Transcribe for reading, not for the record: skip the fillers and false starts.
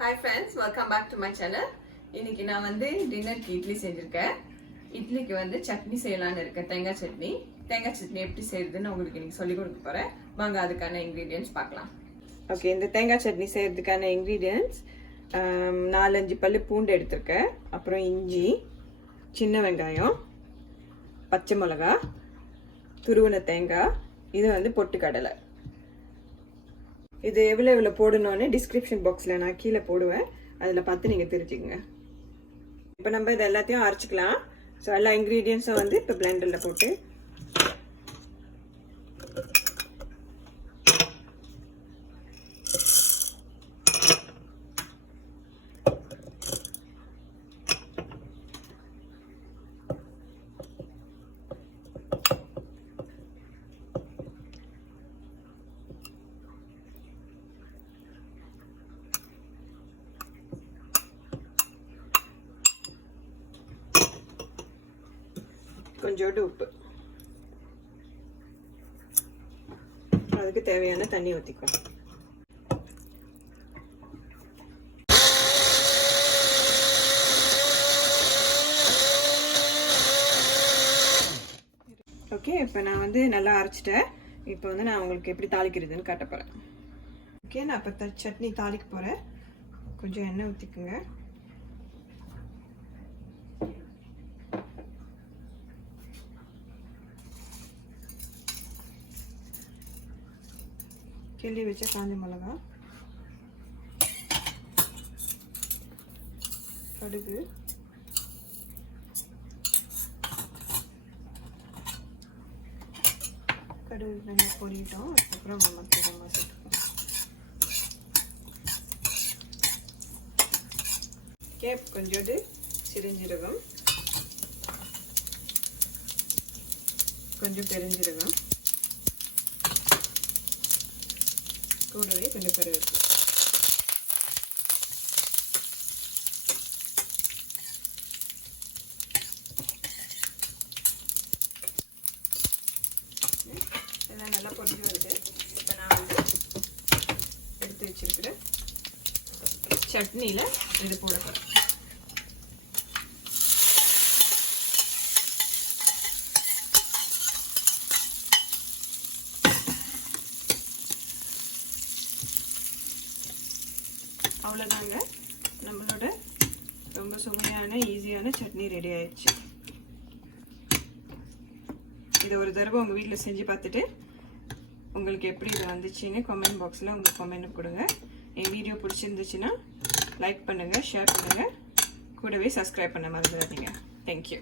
Hi friends, welcome back to my channel. இன்னைக்கு நான் வந்து டின்னருக்கு இட்லி செஞ்சிருக்கேன். இட்லிக்கு வந்து சட்னி செய்யலாம்னு இருக்கேன். தேங்காய் சட்னி. தேங்காய் சட்னி எப்படி செய்யறதுன்னு உங்களுக்கு இன்னைக்கு சொல்லி கொடுக்க போறேன். வாங்க அதுக்கான ingredients பார்க்கலாம். ஓகே, இந்த தேங்காய் சட்னி செய்யறதுக்கான ingredients 4-5 பல்லு பூண்டு எடுத்துர்க்கேன். அப்புறம் இஞ்சி, சின்ன வெங்காயம், பச்சை மிளகாய், துருவன தேங்காய், இது வந்து பொட்டுக்கடலை. இது எவ்வளவு போடணும்னு டிஸ்கிரிப்ஷன் பாக்ஸ்ல நான் கீழே போடுவேன். அதில் பார்த்து நீங்கள் தெரிஞ்சுக்கங்க. இப்போ நம்ம இது எல்லாத்தையும் அரைச்சிக்கலாம். ஸோ எல்லா இன்க்ரீடியன்ஸும் வந்து இப்போ பிளெண்டரில் போட்டு கொஞ்சோண்டு உப்பு, அதுக்கு தேவையான தண்ணி ஊற்றிக்கும். ஓகே, இப்போ நான் வந்து நல்லா அரைச்சிட்டேன். இப்போ வந்து நான் உங்களுக்கு எப்படி தாளிக்கிறதுன்னு காட்ட போகிறேன். ஓகே, நான் இப்போ சட்னி தாளிக்க போகிறேன். கொஞ்சம் எண்ணெய் ஊற்றிக்குங்க. கிள்ளி வச்ச காஞ்ச மிளகா, கடுகு, கடுகு நல்லா பொரியிட்டோம். அதுக்கப்புறம் நம்ம சேர்த்துக்கோம். கொஞ்சோண்டு சிறுஞ்சீரகம், கொஞ்சம் பெருஞ்சீரகம், கூடவே கொஞ்சம் கருவேப்பிலை. இதெல்லாம் நல்லா பொரிஞ்சு வருது. இப்போ நான் வந்து எடுத்து வச்சிருக்கிற சட்னியில் இது போட போகிறேன். அவ்வளோதாங்க, நம்மளோட ரொம்ப சுவையான ஈஸியான சட்னி ரெடி ஆயிடுச்சு. இதை ஒரு தடவை உங்கள் வீட்டில் செஞ்சு பார்த்துட்டு உங்களுக்கு எப்படி இது வந்துச்சுன்னு கமெண்ட் பாக்ஸில் உங்கள் கமெண்ட் கொடுங்க. என் வீடியோ பிடிச்சிருந்துச்சுன்னா லைக் பண்ணுங்கள், ஷேர் பண்ணுங்கள், கூடவே சப்ஸ்கிரைப் பண்ண மறந்துடாதீங்க. தேங்க்யூ.